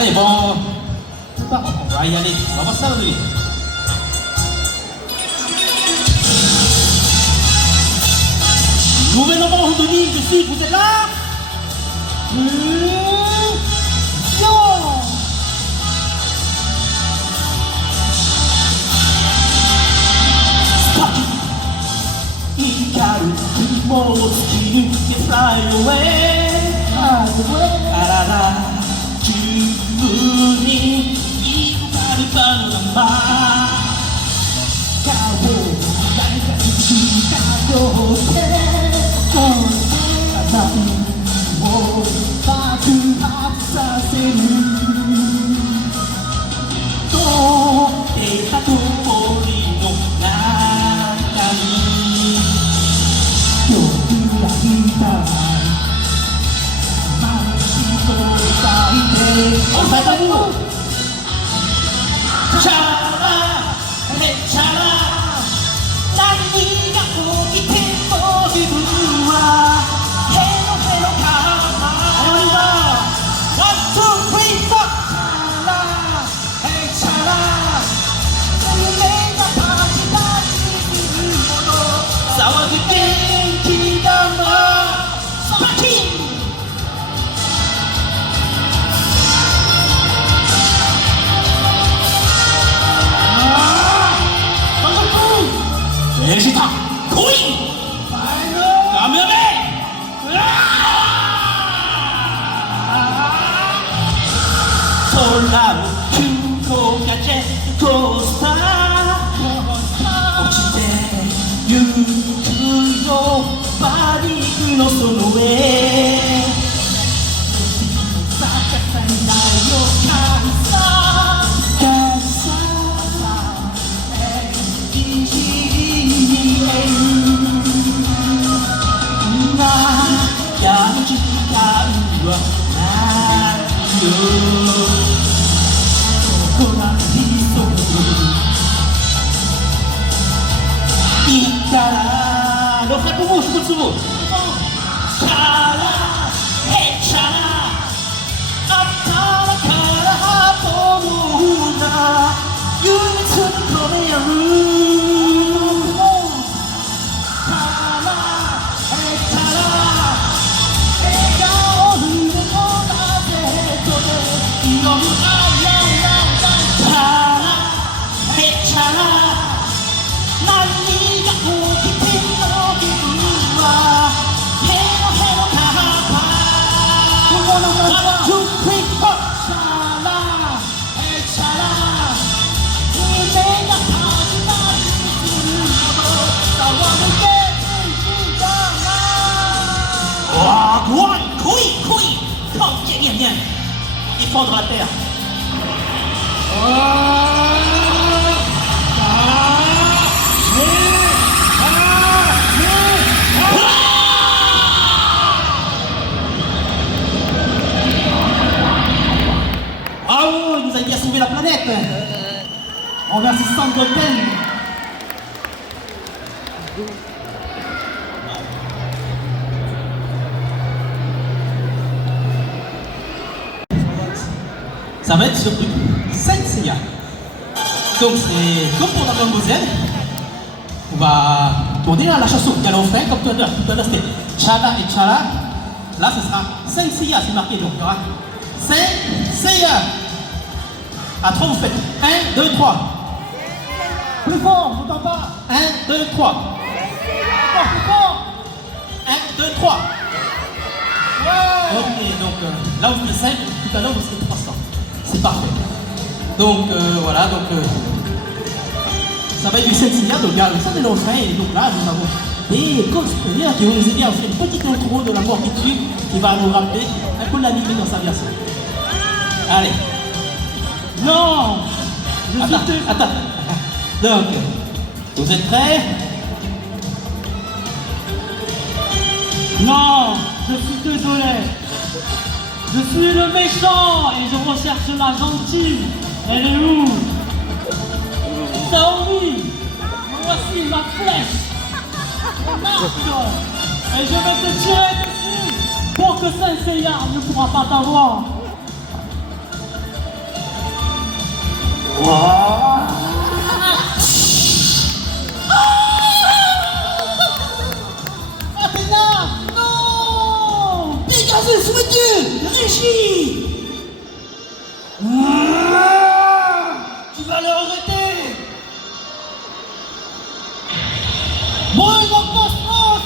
Allez, bon, on va y aller, on va voir ça aujourd'hui. Nouvel moment aujourd'hui, je suis, vous êtes là? Non. Stop. Ikaru, tomorrow, you can fly away. Arara, 自分に光るパノラマ。顔を誰かに聞かようて。花を爆発させる。と出た通りの中に夜がいた。おさたりをチャラヘチャラ何が起きても自分はヘロヘロカーワンツースリーフォーチャラヘチャラ夢がパチパチするもの騒ぎ元気だなスパキンベジータ、来い！ダメダメ！空を急降下ジェットコースター落ちてゆくよパニックのその上逆さになるよやる時間はないよこら理想いったらロフェポモシコツボシャラヘチャラあったらから思うな唯一のこれやるIl faudra terre. Bravo, il nous a bien sauvé la planète. On remercie Sandro Pen. Ça va être sur du Saint Seiya. Donc c'est comme pour la Dragon Ball Z. On va tourner la chanson qu'elle a offert comme tout à l'heure. Tout à l'heure c'était Chala et Chala. Là ce sera Saint Seiya, c'est marqué. Donc il y aura Saint Seiya. À 3 vous faites 1, 2, 3. Plus fort, je n'entends pas. 1, 2, 3. Plus fort. 1, 2, 3. Ouais. Ok, donc là vous faites 5, tout à l'heure vous serez 300. C'est parfait. Donc voilà, donc ça va être du Saint Seiya, donc il y a le sang de l'enfant et donc là nous avons des cosplayers qui vont nous aider à faire une petite intro de la mort qui tue, qui va nous rappeler un peu l'anime dans sa version. Allez. Non. Attends. Donc, vous êtes prêts? Non, je suis désolé. Je suis le méchant et je recherche la gentille. Elle est où? Saori, voici ma flèche. Marche. Et je vais te tirer dessus pour que Saint Seiya ne pourra pas t'avoir. Athéna, non! Pegasus, monsieur, réagis! Tu vas le regretter! Brûle mon cosmos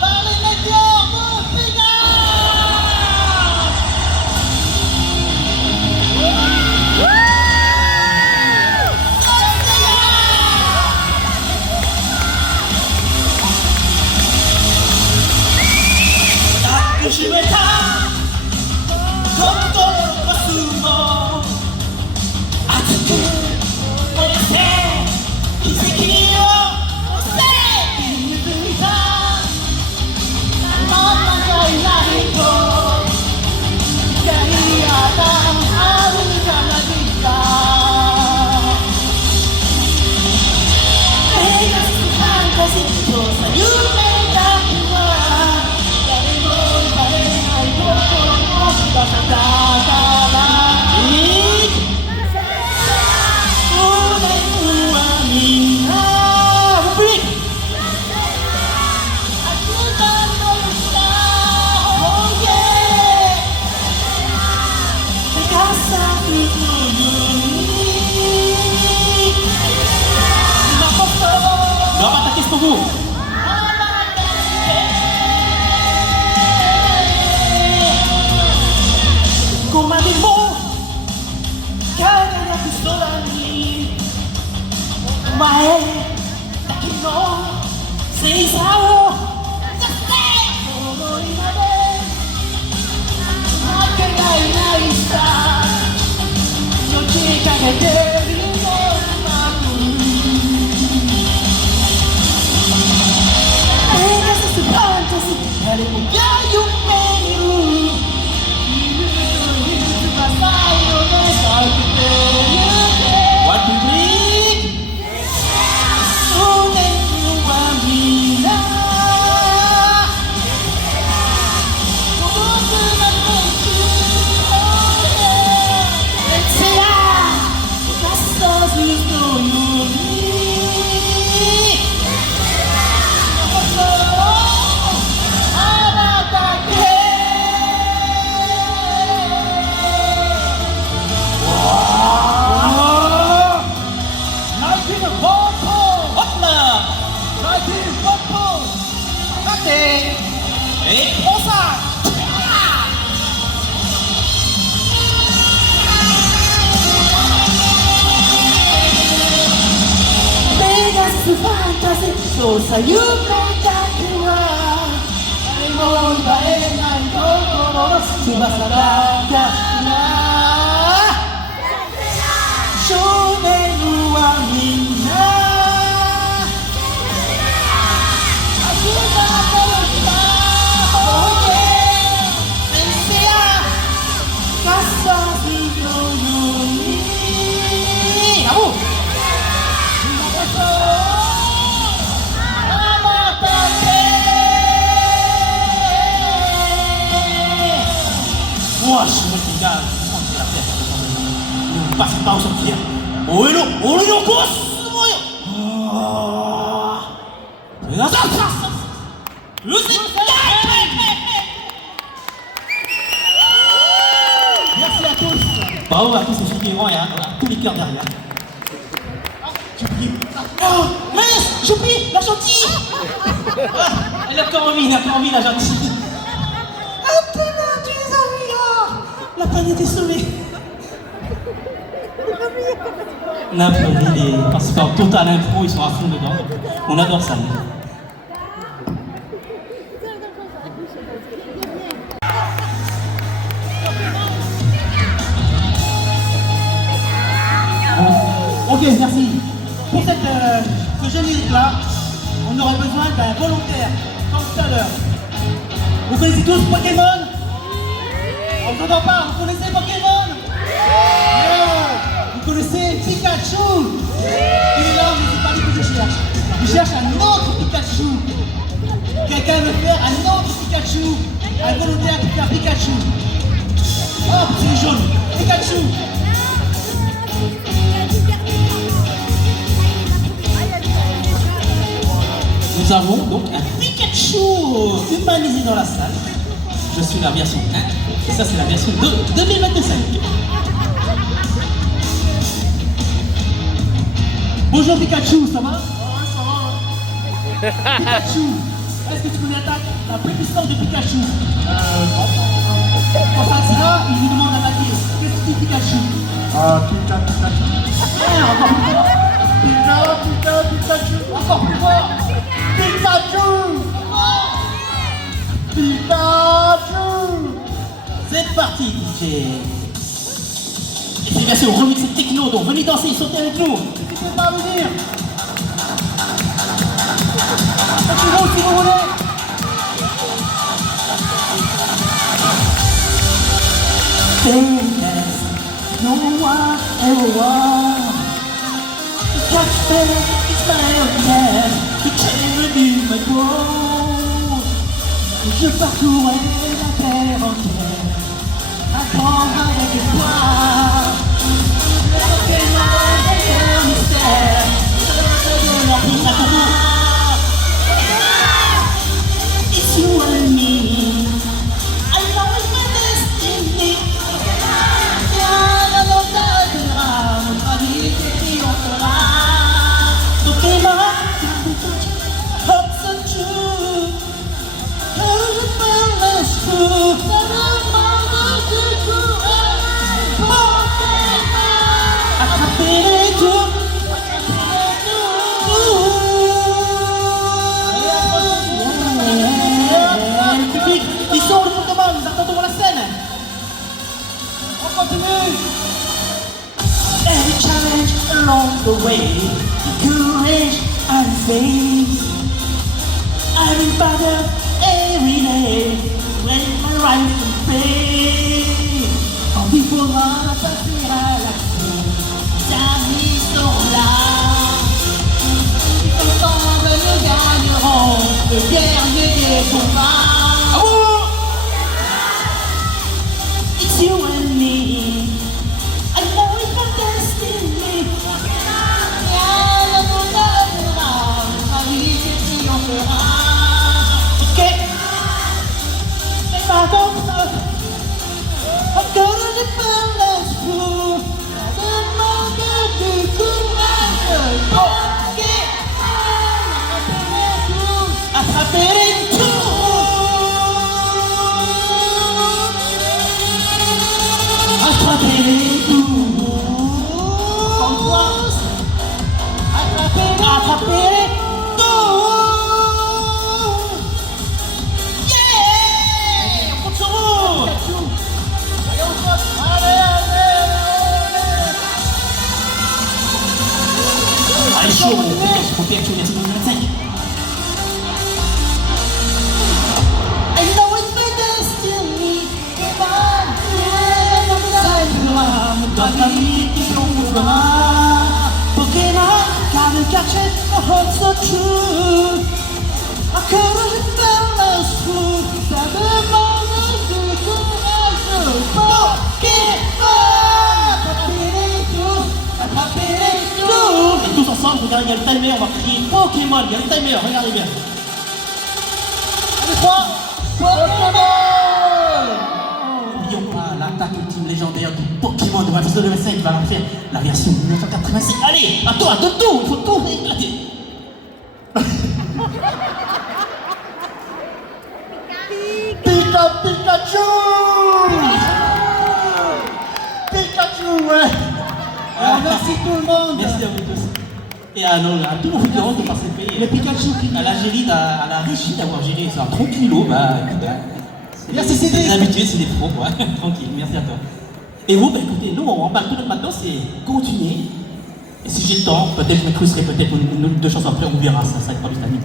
par les météores de Pégase! Takushimeta, Kokoro wa sumo, Atsuku orese, Kiseki o ose, Yuzuita, Mama ga inai to, Hikari ga aru janai ka. Pegasus fantasy, so yume daku wa, Dare mo ibarenai kokoro no tsubasa da kara. Berapa takis tunggu? Komandimo, kaya pistolani, mae, takino, seisao, solo inade, akenai naisa, yochi kagete rino maku. Pegasus fantasy, kare mo yayu menu. What do you bring? Fantasy, so sayume daku wa, dare mo ibarenai kokoro no tsubasa da kara. Shounen wa minna, Akuna no shita, oye, sensei ya, kasasu no yoni. Kamu. Moi, je me dégage, je prends la tête. Ne passe pas au sortir. Oi no cosmo yo. Merci à tous. Bravo à tous ces filles et à tous les cœurs derrière. Oh, mince, j'oublie, la gentille. Elle a encore envie, la gentille. Athéna, tu les as vus là. La planète est sauvée. N'importe les participants total impro, ils sont à fond dedans. On adore ça. Ok, merci. Pour ce générique-là, on aurait besoin d'un volontaire, comme tout à l'heure. Vous connaissez tous Pokémon? On ne entend pas, vous connaissez Pokémon? Vous connaissez Pikachu? Il est là, mais c'est pas lui que je cherche. Je cherche un autre Pikachu. Quelqu'un veut faire un autre Pikachu. Un volontaire pour faire Pikachu. Hop, c'est jaune. Pikachu. Nous avons donc un Pikachu humanisé dans la salle. Je suis la version 1 et ça c'est la version 2 2025. Bonjour Pikachu, ça va? Pikachu, est-ce que tu connais la plus puissante de Pikachu? Quand Fatira, il lui demande à Mathieu, qu'est-ce que dit Pikachu? Pikachu. Encore plus fort. Pikachu. Encore plus fort. Pikachu. Pikachu. C'est parti DJ. Et c'est bien sûr remix techno, donc venez danser, sautez avec nous. Tu peux pas venir. Si vous voulez. Famous, no one ever was. Catch better, it's my own death. You can't renew my goal. Je parcourais la terre entière, apprendre avec espoir. C'est ma dernière mystère, de leur vie à It's you and me. I know it's my destiny. La longueur durera, notre vie triomphera. Donc tes mains, hope so true. Que je me laisse fou. Ça demande du courage. Attraper les tours. Le public, ils sont le Pokémon, nous attendons la scène. On continue. Every challenge along the way, courage and faith. I've been battered every day, when my right to pay. Quand il faudra passer à l'action, les amis sont là. Ensemble nous gagnerons le guerrier des combats. It's you and me. I know it's my destiny. La longueur durera, notre vie triomphera. Ok. Mais par contre, encore je peux l'espoir. Ça demande du courage. Ok. Attraper les tours. Attraper les tours. Comme toi. Attraper les tours. Yeah. On compte sur vous. Allez, chaud. Faut bien que tu viens de la tête. I know it's my destiny. Dans la vie qui tombera. Pokémon, car le catcher, oh so true. Encore je perds le souffle, ça demande du courage. Pokémon, attrapez les tours. Et tous ensemble, regardez, il y a le timer, on va crier Pokémon, il y a le timer, regardez bien. Allez, 3. Pokémon. N'oublions pas l'attaque ultime légendaire du Pokémon de l'épisode 25 qui va lancer la version 1986. Allez, à toi, de tout, il faut tout éclater. Pikachu. Pikachu, ouais. Alors, merci tout le monde. Merci à vous tous. Et à tous nos figurants qui ont participé. Le Pikachu qui à l'Algérie, elle a réussi d'avoir géré ça. Tranquillo, bah écoute, Merci, c'est des habitués, c'est des pros, quoi. Tranquille, merci à toi. Et vous, bah écoutez, nous, on parle tout de maintenant, c'est continuer. Et si j'ai le temps, peut-être je me cruiserai peut-être une ou deux chansons après, on verra, ça va être pas du timing.